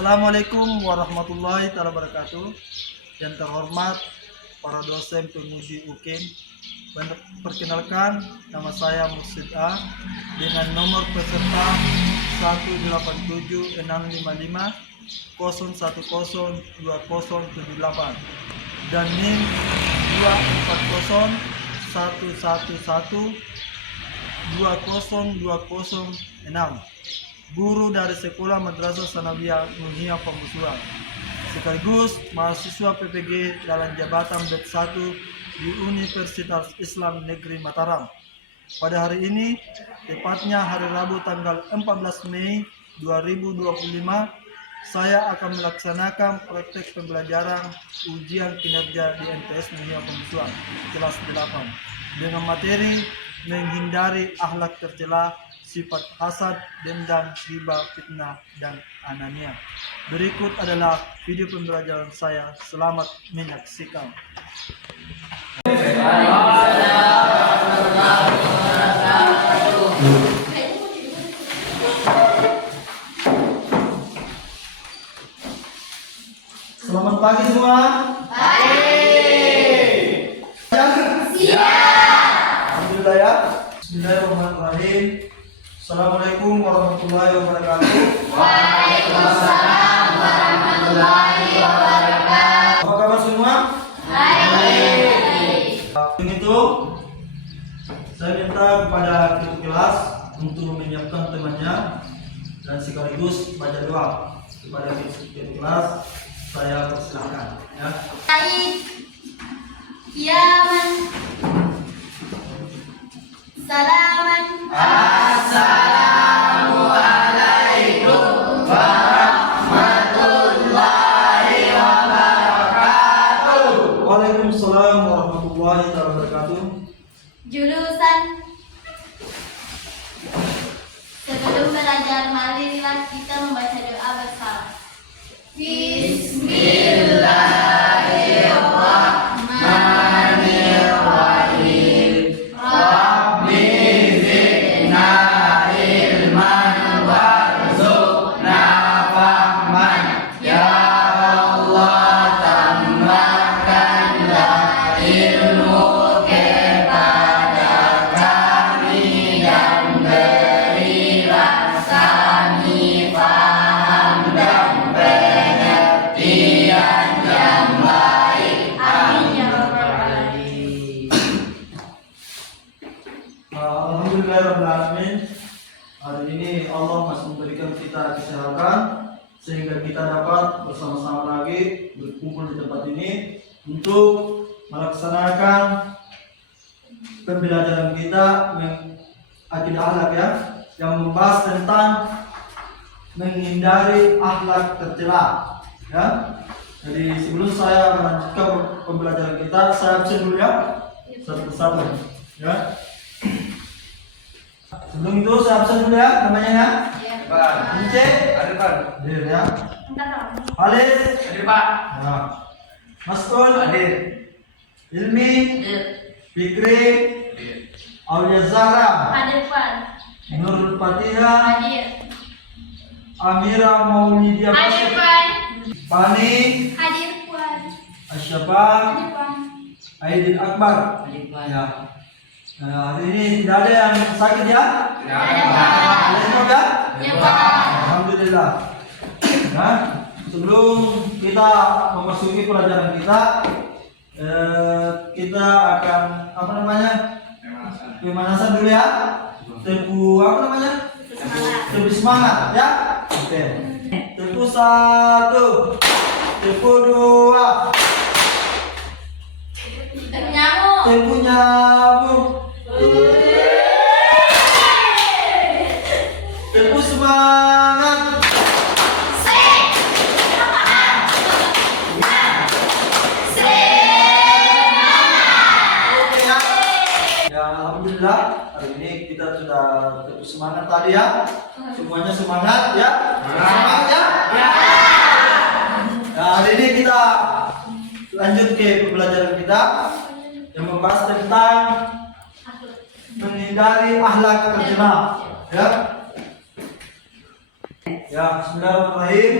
Assalamualaikum warahmatullahi wabarakatuh. Yang terhormat para dosen penguji UKIM, perkenalkan nama saya Mursid A dengan nomor peserta 1876550102078 dan NIM 240111202006. Guru dari Sekolah Madrasah Sanawiyah Nuhiyah Pemusuhan, sekaligus mahasiswa PPG dalam jabatan Bet 1 di Universitas Islam Negeri Mataram. Pada hari ini, tepatnya hari Rabu tanggal 14 Mei 2025, saya akan melaksanakan praktek pembelajaran ujian kinerja di MTS Nuhiyah Pemusuhan kelas 8 dengan materi menghindari akhlak tercela, sifat hasad, dendam, riba, fitnah, dan anania. Berikut adalah video pembelajaran saya. Selamat menyaksikan. Selamat pagi semua. Alhamdulillah ya. Bismillahirrahmanirrahim. Assalamualaikum warahmatullahi wabarakatuh. Waalaikumsalam warahmatullahi wabarakatuh. Apa kabar semua? Baik. Begitu, saya minta kepada kelas untuk menyiapkan temannya dan sekaligus baca doa kepada kelas. Saya persilakan ya. Baik. Kiaman. Salaman. Assalamualaikum warahmatullahi wabarakatuh. Waalaikumsalam warahmatullahi wabarakatuh. Julusan. Sebelum belajar, marilah kita membaca doa bersama. Bismillahirrahmanirrahim. Rabbi zidna ilman warzuqna fahman. Ya Allah, tambahkanlah ilmu kepada kami dan berilah kami paham dan pengertian yang baik. Amin ya rabbal alamin. Alhamdulillahirrahmanirrahim. Hari ini Allah masih memberikan kita kesehatan sehingga kita dapat bersama-sama lagi berkumpul di tempat ini untuk melaksanakan pembelajaran kita akidah akhlak ya, yang membahas tentang menghindari akhlak tercela ya. Jadi sebelum saya melanjutkan pembelajaran kita, saya absen dulu ya satu persatu ya. Sebelum itu saya absen dulu ya namanya ya. Ince Hadir Pak. hadir ya. Halis Hadir Pak. nah. Mastul Hadir. Ilmi Fikri Hadir. Aulia Zahra Hadir Puan. Nurul Fatihah Hadir. Amira Maulidia Hadir Puan. Fani Hadir Puan. Asyafa Hadir Puan. Aidil Akbar ya. Nah, hari ini tidak ada yang sakit ya? Tidak Ada yang ya? Ya Pak. Alhamdulillah. Nah, sebelum kita memasuki pelajaran kita, kita akan apa namanya? Pemanasan dulu ya. Tebu apa namanya? Tebu semangat ya. Oke. Tebu 1, tebu 2, Nyamuk. tebu nyamuk, tebu semangat. Oke ya. Ya alhamdulillah hari ini kita sudah tebu semangat tadi ya. Semuanya semangat ya. Semangat ya. Nah, hari ini kita lanjut ke pembelajaran kita yang membahas tentang menghindari akhlak tercela. Ya, bismillahirrahmanirrahim.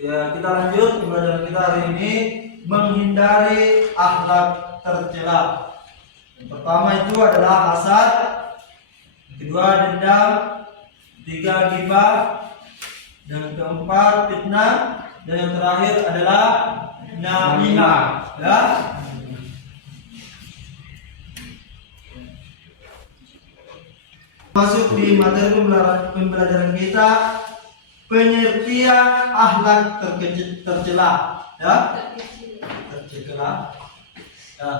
Ya, kita lanjut pembelajaran kita hari ini, menghindari akhlak tercela. Yang pertama itu adalah hasad, yang kedua dendam, ketiga ghibah, yang keempat fitnah, dan yang terakhir adalah namimah. Ya. Masuk di materi pembelajaran kita, pengertian akhlak tercela, ya. Tercela. Ya.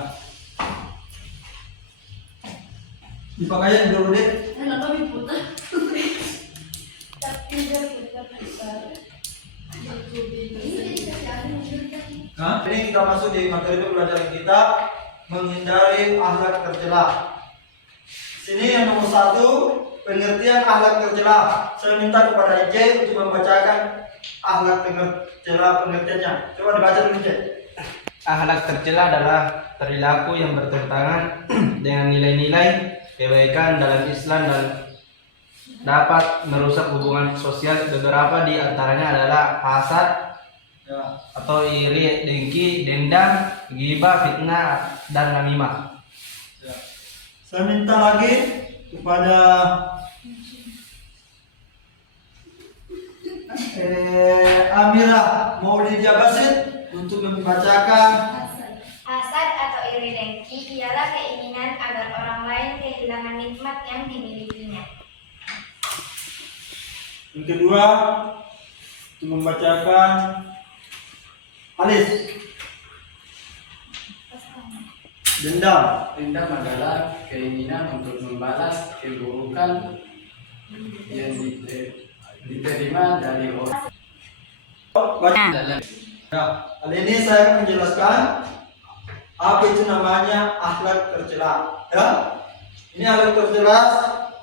Dipakai dulu deh. Kenapa diputar? Tapi dia putar putar. Nah, ini kita masuk di materi pembelajaran kita, menghindari akhlak tercela. Sini yang nomor 1, pengertian akhlak tercela. Saya minta kepada IJ untuk membacakan akhlak tercela pengertiannya. Coba dibaca dulu, IJ. Akhlak tercela adalah perilaku yang bertentangan dengan nilai-nilai kebaikan dalam Islam dan dapat merusak hubungan sosial. Beberapa di antaranya adalah hasad, Ya. atau iri, dengki, dendam, ghibah, fitnah, dan namimah. Ya. Saya minta lagi kepada Amira Maulidia Basit untuk membacakan. Hasad atau iri dengki ialah keinginan agar orang lain kehilangan nikmat yang dimilikinya. Yang kedua, untuk membacakan Alis. Dendam. Dendam adalah keinginan untuk membalas keburukan yang diterima dari orang dalam. Ya, kali ini saya akan menjelaskan apa itu namanya akhlak tercela. Ya, ini akhlak tercela.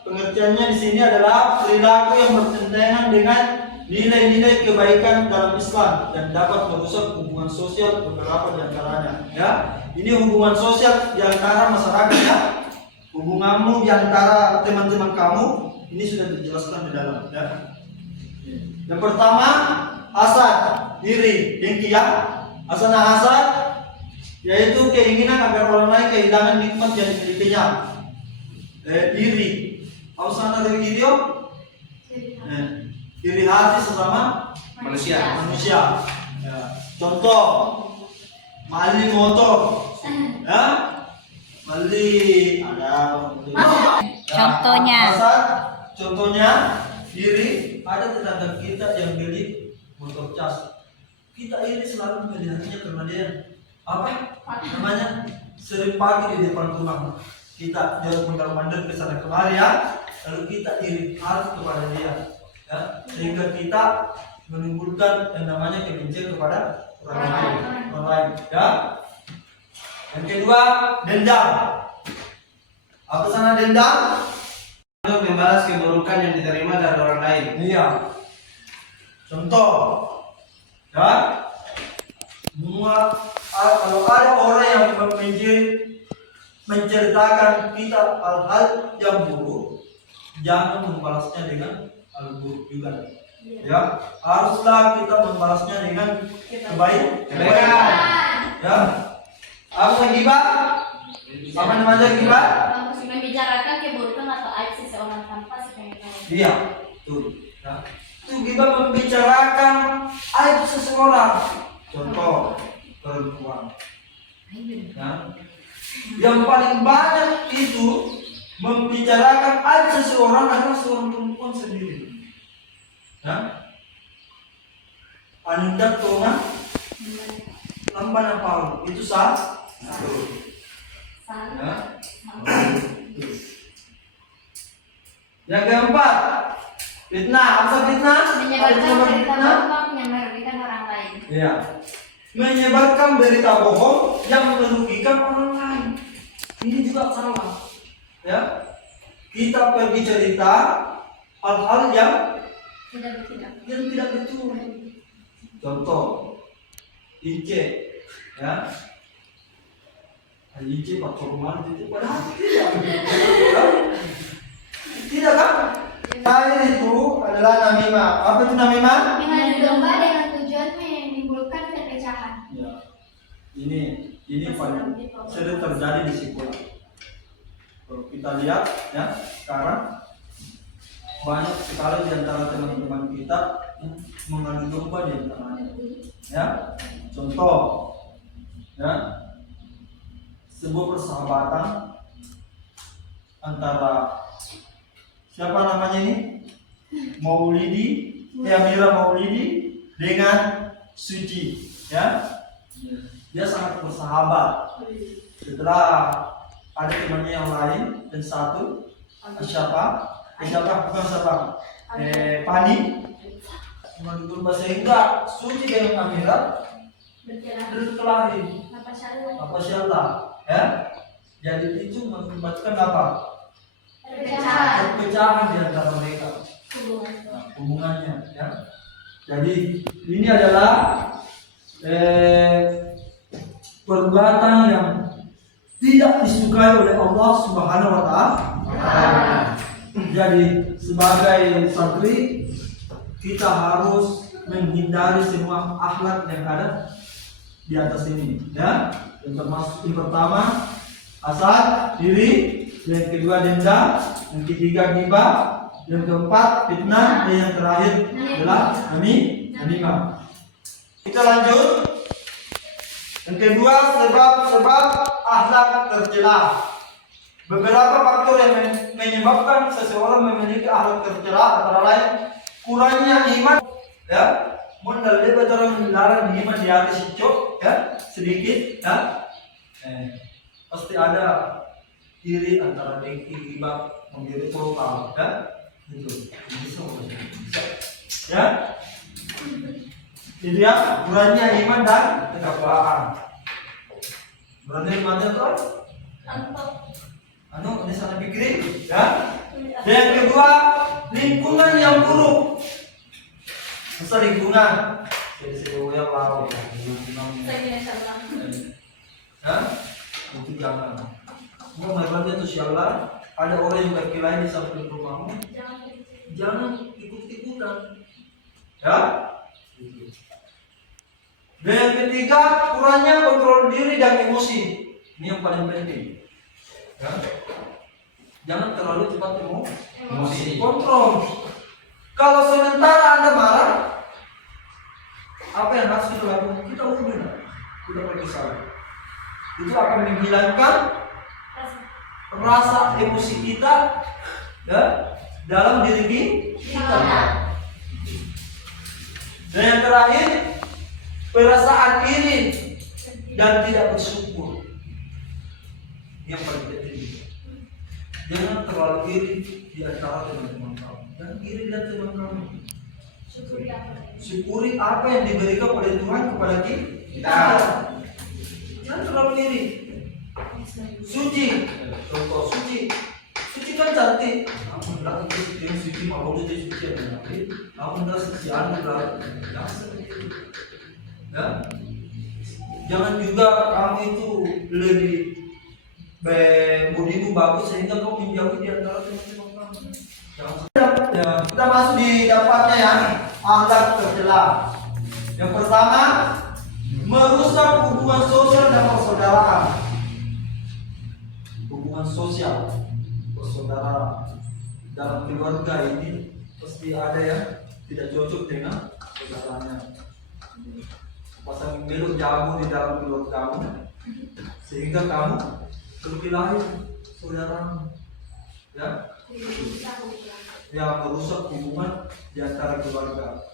Pengertiannya di sini adalah perilaku yang bertentangan dengan nilai-nilai kebaikan dalam Islam dan dapat merusak hubungan sosial beberapa di antaranya. Ya, ini hubungan sosial di antara masyarakat, ya. Hubunganmu di antara teman-teman kamu ini sudah dijelaskan di dalam. Ya. Yang pertama, hasad, iri, dengki, ya. Asana hasad yaitu keinginan agar orang lain kehilangan nikmat yang dimilikinya. Iri, asana dari iri, iri hati sesama Manusia. manusia. Ya. Contoh, mali motor, ya, mali ada. Contohnya. Hasad, contohnya iri, ada tetangga kita yang beli motor cas. Kita ini selalu melihatnya karena dia apa namanya sering parkir di depan rumah. Kita jauh mondar-mandir ke sana kemari, ya. Lalu kita iri hati kepada dia, ya, sehingga kita menimbulkan yang namanya kebencian kepada orang lain, ya. Yang kedua, dendam. Apa sana dendam? Untuk membalas keburukan yang diterima dari orang lain. Iya. Contoh, ya, kalau ada orang yang menceritakan kita hal-hal yang buruk, jangan membalasnya dengan hal buruk juga. Ya, haruslah kita membalasnya dengan kebaikan. Ya, apa ghibah? Apa namanya ghibah? Membicarakan keburukan atau aib seseorang tanpa sepengetahuan. Iya, tuh. Ya. Itu ghibah membicarakan aib seseorang. Contoh, perempuan. Ya. Yang paling banyak itu membicarakan aib seseorang adalah seorang perempuan sendiri. Ya. Anindak tonga lamban apa itu sah. Ya. Yang keempat, fitnah. Apa fitnah? Menyebarkan Apa berita fitnah? bohong yang merugikan orang lain. Iya. Menyebarkan berita bohong yang merugikan orang lain. Ini juga salah. Ya. Kita pergi cerita hal-hal yang tidak betul. Contoh, Ince, ya. Ince pak rumah itu padahal tidak. Ya. Tidak kan? Terakhir itu adalah namimah. Apa itu namimah? Mengadu domba dengan tujuan terjadi di sekolah. Kalau kita lihat ya sekarang banyak sekali di antara teman-teman kita yang mengadu domba di antaranya. Ya, contoh ya sebuah persahabatan antara siapa namanya ini Amira Maulidi dengan Suci ya, dia sangat bersahabat. Setelah ada temannya yang lain dan satu Pani mengandung sehingga Suci dengan Amira berkelahi apa siapa ya, jadi itu mengakibatkan apa? Perpecahan di antara mereka. Hubungannya ya. Jadi ini adalah perbuatan yang tidak disukai oleh Allah Subhanahu wa taala. Jadi sebagai santri kita harus menghindari semua akhlak yang ada di atas ini ya. Yang pertama hasad diri, yang kedua dendam, yang ketiga ghibah, yang keempat fitnah, dan yang terakhir adalah namimah. Kita lanjut. Yang kedua, sebab akhlak tercela. Beberapa faktor yang menyebabkan seseorang memiliki akhlak tercela antara lain kurangnya iman, ya, modal dia orang melarang iman di atas cocok, ya, sedikit, ya, pasti ada iri antara dengki, ghibah, memberi profil, ya, itu bisa, ya. Jadi ya, kurangnya iman dan ketakwaan. Berarti imannya tuh, ini sana pikirin, ya. Dan yang kedua, lingkungan yang buruk. Masa lingkungan, jadi sebuah yang lalu, ya, itu jangan. Mau mereka itu sialan, ada orang yang berkelahi di samping rumahmu, jangan ikut-ikutan, ya. Dan yang ketiga, kurangnya kontrol diri dan emosi. Ini yang paling penting. Ya. Jangan terlalu cepat emosi. Kontrol. Kalau sementara Anda marah, apa yang harus kita lakukan? Kita ubah. Kita pergi salah. Itu akan menghilangkan rasa emosi kita, ya, dalam diri kita. Dan yang terakhir, perasaan iri dan tidak bersyukur. Yang paling penting, jangan terlalu iri di antara teman-teman kamu. Jangan iri dengan teman kamu. Syukuri apa yang diberikan oleh Tuhan kepada kita. Jangan terlalu iri. Suci, contoh suci. Suci kan cantik. Namun dah itu yang suci mau jadi suci yang nanti. Namun dah sesian dah. Ya. Jangan juga kamu itu lebih bodimu bagus sehingga kau menjauhi di antara teman-teman kamu. Ya, kita masuk di dapatnya ya, akhlak tercela. Yang pertama, merusak hubungan sosial dan persaudaraan. Hubungan sosial, persaudaraan dalam keluarga ini pasti ada yang tidak cocok dengan saudaranya. Pasang belok jamu di dalam keluarga kamu sehingga kamu berkelahi saudaramu, ya, merusak hubungan di antara keluarga.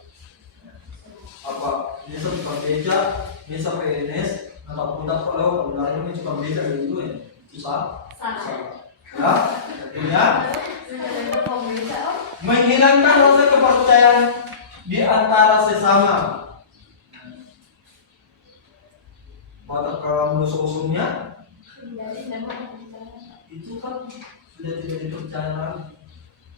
Apa misal tukang beca, misal PNS, atau kita kalau sebenarnya ini tukang beca gitu ya, susah, ya, artinya menghilangkan rasa kepercayaan di antara sesama. Pada kalau musuh-musuhnya itu kan sudah tidak dipercaya lagi.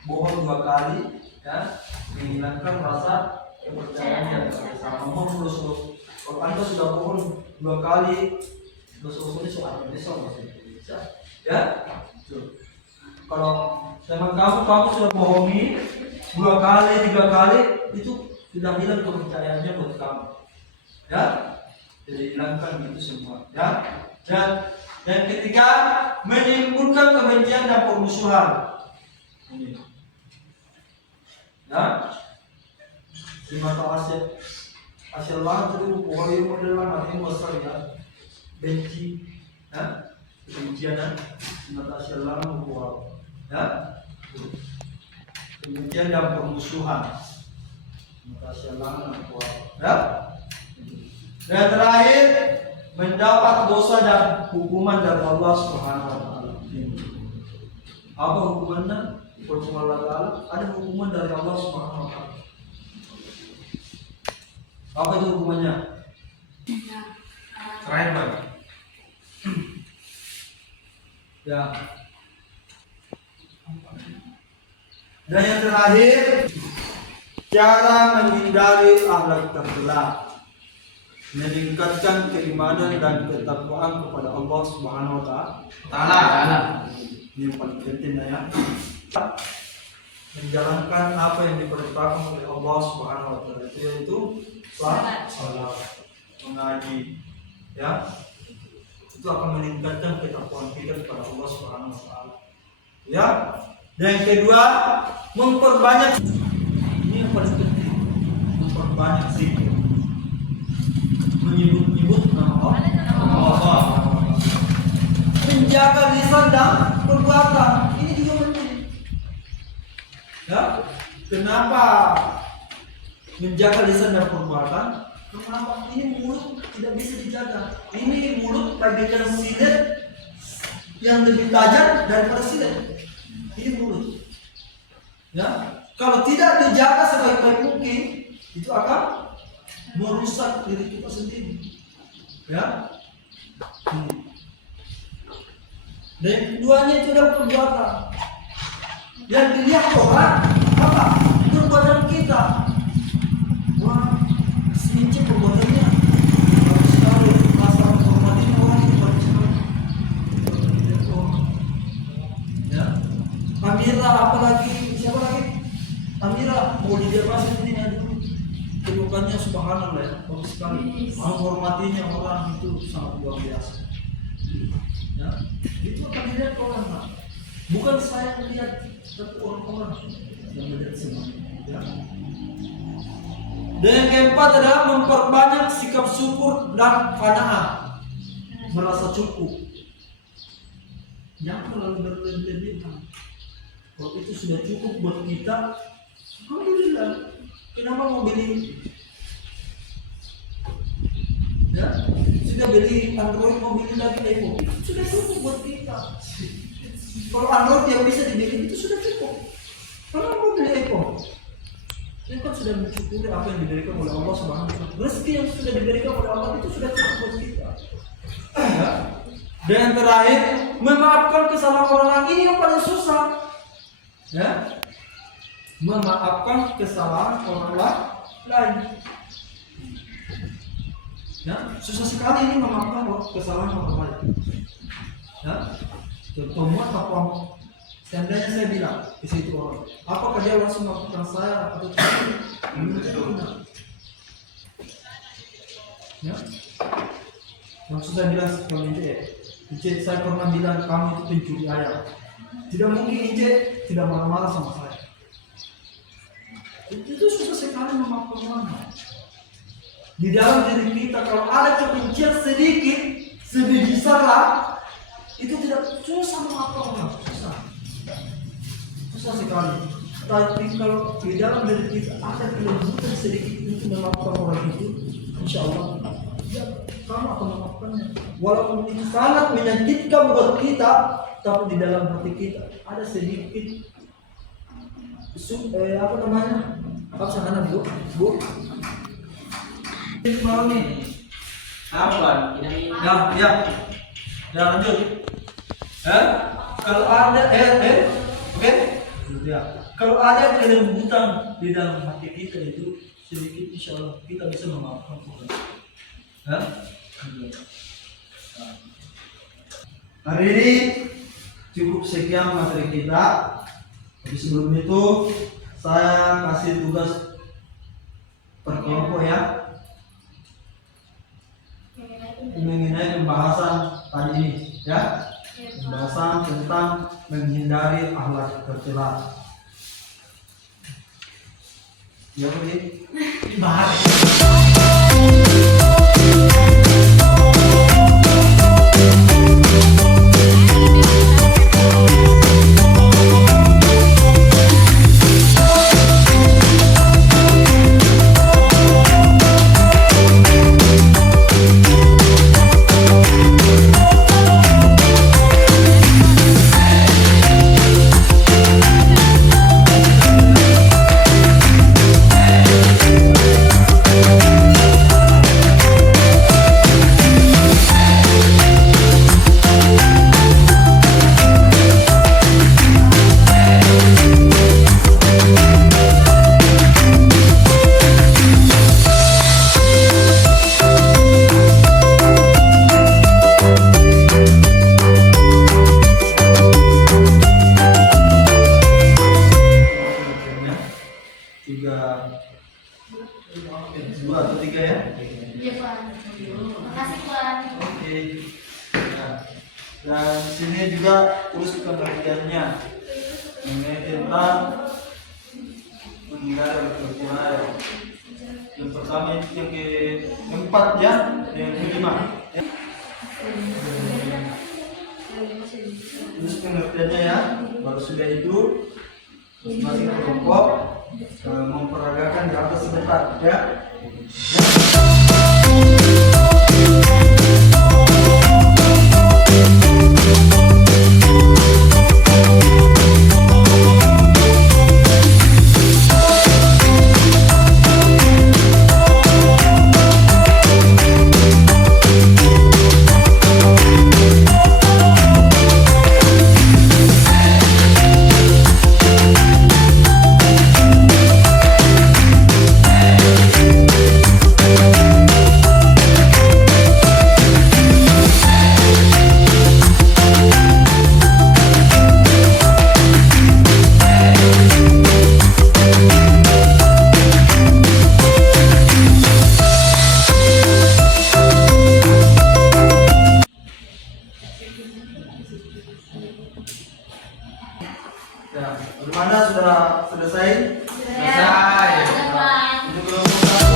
Bohong 2 kali, ya, menghilangkan rasa kepercayaan sama musuh. Kalau Anda sudah bohong 2 kali, musuh-musuhnya soal besok masih bisa, ya. Kalau teman kamu sudah bohongi 2 kali, 3 kali, itu sudah hilang kepercayaannya buat kamu, ya. Jadi hilangkan itu semua, ya. Dan Yang ketiga, menimbulkan kebencian dan permusuhan. Ini. Ya, di mata Asia lain itu orang model mana ini besar ya, benci, ya, kebencian di mata Asia lain ya, kebencian dan permusuhan, di mata Asia lain ya. Dan terakhir, mendapat dosa dan hukuman dari Allah Subhanahu wa taala. Apa hukumannya? Hukuman Allah Taala, ada hukuman dari Allah Subhanahu wa taala. Apa itu hukumannya? Terakhir, Bang. Ya. Dan yang terakhir, cara menghindari akhlak tercela, meningkatkan keimanan dan ketakwaan kepada Allah Subhanahu wa taala. Ini yang paling penting ya. Menjalankan apa yang diperintahkan oleh Allah Subhanahu wa taala, yaitu salat, mengaji, ya. Itu akan meningkatkan ketakwaan kita kepada Allah Subhanahu wa taala. Ya. Dan yang kedua, memperbanyak, ini yang paling penting, memperbanyak zikir. Menyebut nama Allah, menjaga lisan dan perbuatan, ini juga penting. Ya, kenapa menjaga lisan dan perbuatan? Kenapa ini mulut tidak bisa dijaga? Ini mulut bagaikan silet yang lebih tajam daripada silet. Ini mulut. Ya, kalau tidak dijaga sebaik-baik mungkin, itu akan merusak diri kita sendiri, ya. Dan keduanya itu adalah perbuatan. Yang dilihat orang apa? Perbuatan kita. Wah, si perbuatannya bagus sekali. Asal menghormati orang itu bagus sekali. Ya. Amira apalagi siapa lagi? Amira mau didiapasin ini ada. Kedudukannya subhanallah ya, bagus sekali. Menghormatinya orang itu sangat luar biasa. Ya, itu akan dilihat orang, Pak. Bukan saya yang lihat, tapi orang-orang yang melihat semua. Ya. Dan yang keempat adalah memperbanyak sikap syukur dan qanaah, merasa cukup. Jangan terlalu berlebihan. Kalau itu sudah cukup buat kita, alhamdulillah. Kenapa mau beli? Ya, sudah beli Android, mau beli lagi iPhone, itu sudah cukup buat kita. Kalau Android yang bisa dibeli itu sudah cukup. Kalau mau beli iPhone, ini kan sudah mensyukuri apa yang diberikan oleh Allah Subhanahu wa taala. Rezeki yang sudah diberikan oleh Allah itu sudah cukup buat kita. Ya. Dan yang terakhir, memaafkan kesalahan orang lain, ini yang paling susah. Ya. Memaafkan kesalahan orang lain. Ya, susah sekali ini memaafkan kesalahan orang lain. Ya, contohnya apa? Seandainya saya bilang di situ orang, apakah dia langsung memaafkan saya atau tidak? Ya, maksud saya bilang seperti itu. Saya pernah bilang kamu itu pencuri ayam. Tidak mungkin Ince tidak marah-marah sama saya. Itu susah sekali memaafkan orang. Di dalam diri kita kalau ada kebencian sedikit, sebiji salah, itu tidak susah memaafkan orang. Susah sekali. Tapi kalau di dalam diri kita ada kelembutan sedikit untuk memaafkan orang itu, insya Allah ya, kamu akan memaafkannya. Walaupun itu sangat menyakitkan buat kita, tapi di dalam hati kita ada sedikit apa namanya? Apa sana bu? Malam nih. Apa? Ya, lanjut. Kalau ada oke? Ya. Kalau ada kelembutan di dalam hati kita itu sedikit, insya Allah kita bisa memaafkan orang. Hari ini cukup sekian materi kita. Tapi sebelum itu saya kasih tugas per kelompok ya, mengenai pembahasan tadi ini ya. menghindari akhlak tercela. Ya, Budi? Dua atau tiga ya? Iya, Pak. Makasih, Pak. Oke. Nah, dan sini juga terus pengertiannya mengenai tentang menghindari akhlak tercela. Yang pertama yang keempat ya, yang kelima. Terus pengertiannya ya, baru sudah itu masing-masing kelompok memperagakan di atas sebentar ya. Ya, bagaimana sudah selesai? Selesai. Untuk kelompok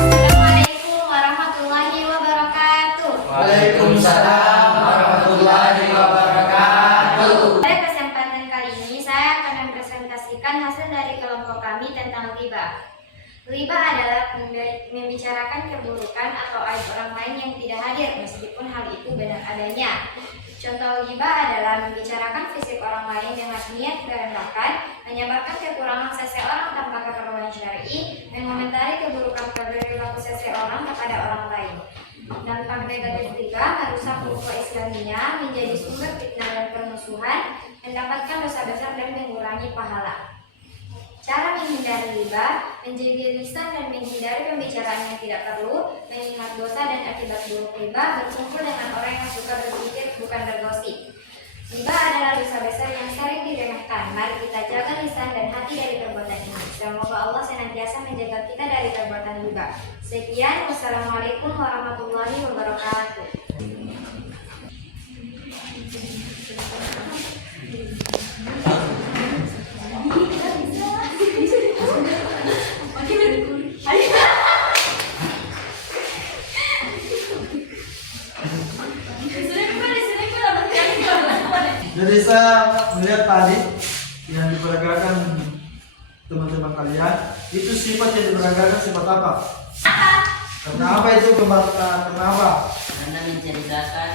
Assalamualaikum warahmatullahi wabarakatuh. Waalaikumsalam warahmatullahi wabarakatuh. Pada kesempatan kali ini saya akan mempresentasikan hasil dari kelompok kami tentang ghibah. Ghibah adalah membicarakan keburukan atau aib orang lain yang tidak hadir meskipun hal itu benar adanya. Contoh ghibah adalah membicarakan fisik orang lain dengan niat merendahkan, menyebabkan kekurangan seseorang tanpa keperluan syar'i, mengomentari keburukan perilaku seseorang kepada orang lain. Dampak negatif ghibah merusak ukhuwah Islamiyah, menjadi sumber fitnah dan permusuhan, mendapatkan dosa besar dan mengurangi pahala. Cara menghindari ghibah, menjaga lisan dan menghindari pembicaraan yang tidak perlu, mengingat dosa dan akibat buruk ghibah, berkumpul dengan orang yang suka berpikir bukan bergosip. Ghibah adalah dosa besar yang sering diremehkan. Mari kita jaga lisan dan hati dari perbuatan ini. Semoga Allah senantiasa menjaga kita dari perbuatan ghibah. Sekian, wassalamualaikum warahmatullahi wabarakatuh. Jadi saya melihat tadi yang diperagakan teman-teman kalian, itu sifat yang diperagakan sifat apa? Karena apa itu kenapa? Karena menceritakan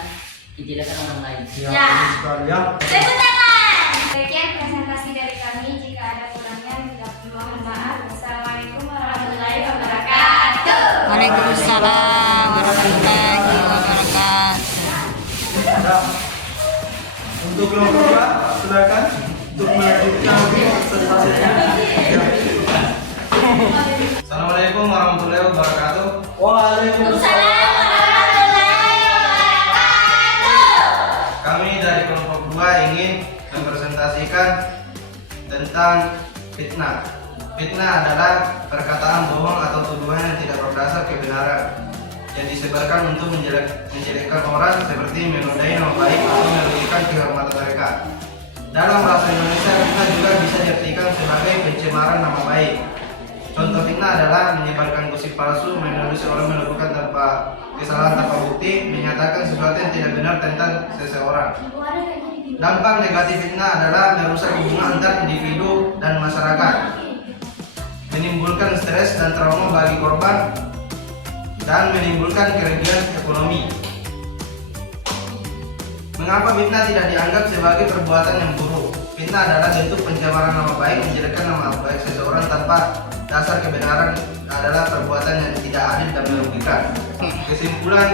menjelekan orang lain. Ya, Ya. betul sekali ya. Tepuk tangan. Demikian presentasi dari kami. Jika ada kurangnya, mohon maaf. Assalamualaikum warahmatullahi wabarakatuh. Waalaikumsalam warahmatullahi wabarakatuh. Ya. Untuk kelompok 2, silakan untuk melanjutkan presentasinya. Ya. Assalamualaikum warahmatullahi wabarakatuh. Waalaikumsalam. Kami dari kelompok 2 ingin mempresentasikan tentang fitnah. Fitnah adalah perkataan bohong atau tuduhan yang tidak berdasar kebenaran yang disebarkan untuk menjelekkan orang seperti menodai nama baik atau merugikan kehormatan mereka. Dalam bahasa Indonesia, fitnah juga bisa diartikan sebagai pencemaran nama baik. Contoh fitnah adalah menyebarkan gosip palsu, menuduh seorang melakukan kesalahan tanpa bukti, menyatakan sesuatu yang tidak benar tentang seseorang. Dampak negatif fitnah adalah merusak hubungan antar individu dan masyarakat, menimbulkan stres dan trauma bagi korban, dan menimbulkan kerugian ekonomi. Mengapa fitnah tidak dianggap sebagai perbuatan yang buruk? Fitnah adalah bentuk pencemaran nama baik, menjelekkan nama baik seseorang tanpa dasar kebenaran adalah perbuatan yang tidak adil dan merugikan. Kesimpulan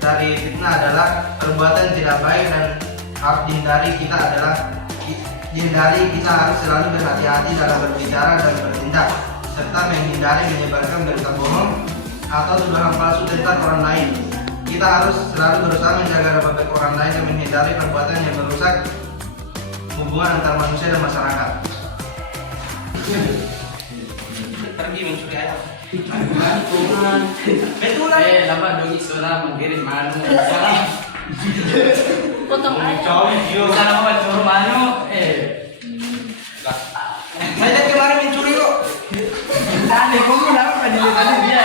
dari fitnah adalah perbuatan yang tidak baik dan harus dihindari. Kita harus selalu berhati-hati dalam berbicara dan bertindak, serta menghindari menyebarkan berita bohong atau tuduhan palsu tentang orang lain. Kita harus selalu berusaha menjaga nama baik orang lain dan menghindari perbuatan yang merusak hubungan antar manusia dan masyarakat. Pergi mencuri ayam. Betul lah. Lama dong isola mengirim manu. Salah. Potong aja. Salah apa curu manu? Saya kemarin mencuri kok. Tadi kamu kenapa penjelasan tadi dia?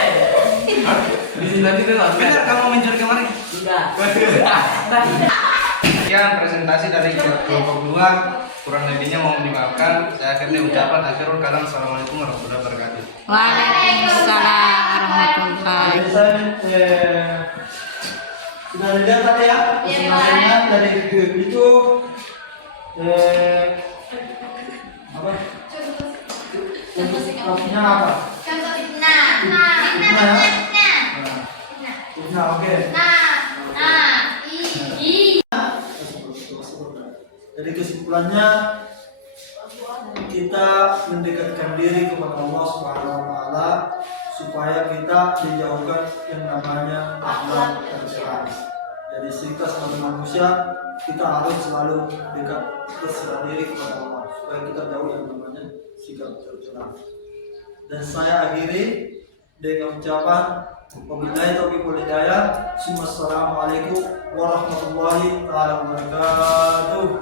Di sini tadi tuh Benar kamu mencuri kemarin? enggak. Sekian presentasi dari kelompok 2. Kurang lebihnya mohon dimaafkan. Saya akhirnya ucapan akhirul kalam. Assalamualaikum warahmatullahi wabarakatuh. Waalaikumsalam warahmatullahi. Jadi saya sudah lihat tadi ya, masing-masingnya dari itu apa? Contohnya apa? Contoh fitnah. Fitnah ya? Fitnah, oke. Jadi kesimpulannya kita mendekatkan diri kepada Allah Subhanahu wa taala supaya kita dijauhkan yang namanya akhlak tercela. Jadi kita sebagai manusia kita harus selalu dekat berserah diri kepada Allah supaya kita jauh yang namanya sikap tercela. Dan saya akhiri dengan ucapan wabillahi taufiq wal hidayah. Assalamualaikum warahmatullahi wabarakatuh.